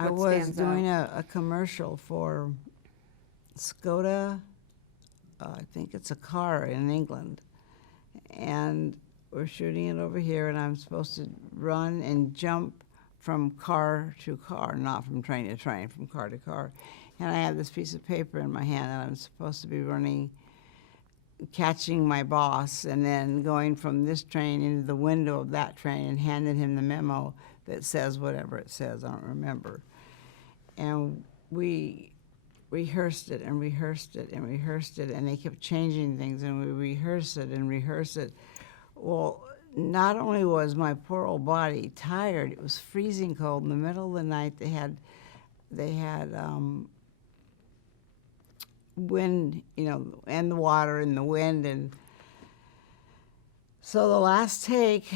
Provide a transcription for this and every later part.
I What was stands doing out? a commercial for Skoda. I think it's a car in England. And we're shooting it over here, and I'm supposed to run and jump from car to car, not from train to train, from car to car. And I have this piece of paper in my hand, and I'm supposed to be running, catching my boss, and then going from this train into the window of that train and handing him the memo that says whatever it says, I don't remember. And we rehearsed it and rehearsed it and rehearsed it, and they kept changing things, and we rehearsed it and rehearsed it. Well, not only was my poor old body tired, it was freezing cold. In the middle of the night, they had wind, you know, and the water and the wind, and so the last take,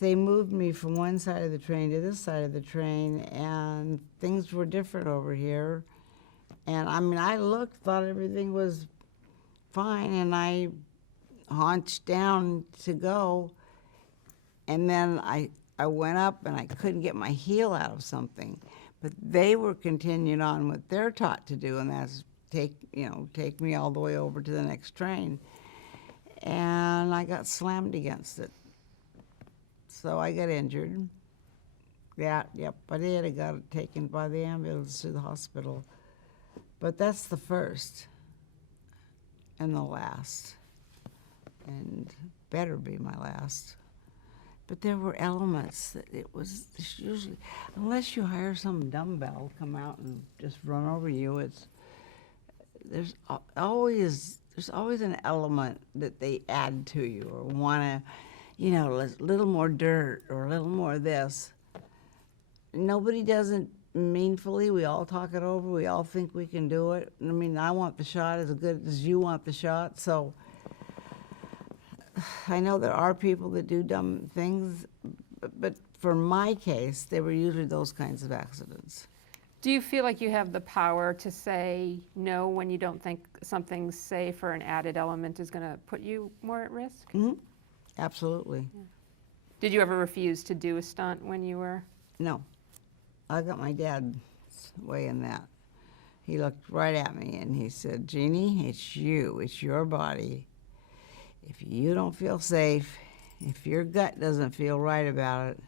they moved me from one side of the train to this side of the train, and things were different over here. And I mean, I looked, thought everything was fine, and I haunched down to go, and then I went up and I couldn't get my heel out of something. But they were continuing on what they're taught to do, and that's take me all the way over to the next train. And I got slammed against it. So I got injured. Yeah, yep, I did. I got taken by the ambulance to the hospital. But that's the first and the last, and better be my last. But there were elements that it was usually, unless you hire some dumbbell to come out and just run over you, there's always an element that they add to you, or want to, you know, a little more dirt or a little more this. Nobody does it meanfully. We all talk it over. We all think we can do it. I mean, I want the shot as good as you want the shot. So I know there are people that do dumb things, but for my case, they were usually those kinds of accidents. Do you feel like you have the power to say no when you don't think something's safe or an added element is going to put you more at risk? Mm-hmm. Absolutely. Yeah. Did you ever refuse to do a stunt when you were? No. I got my dad's way in that. He looked right at me and he said, "Jeannie, it's you. It's your body. If you don't feel safe, if your gut doesn't feel right about it,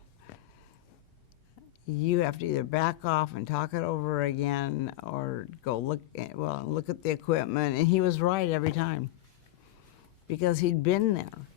you have to either back off and talk it over again, or go look at the equipment." And he was right every time, because he'd been there.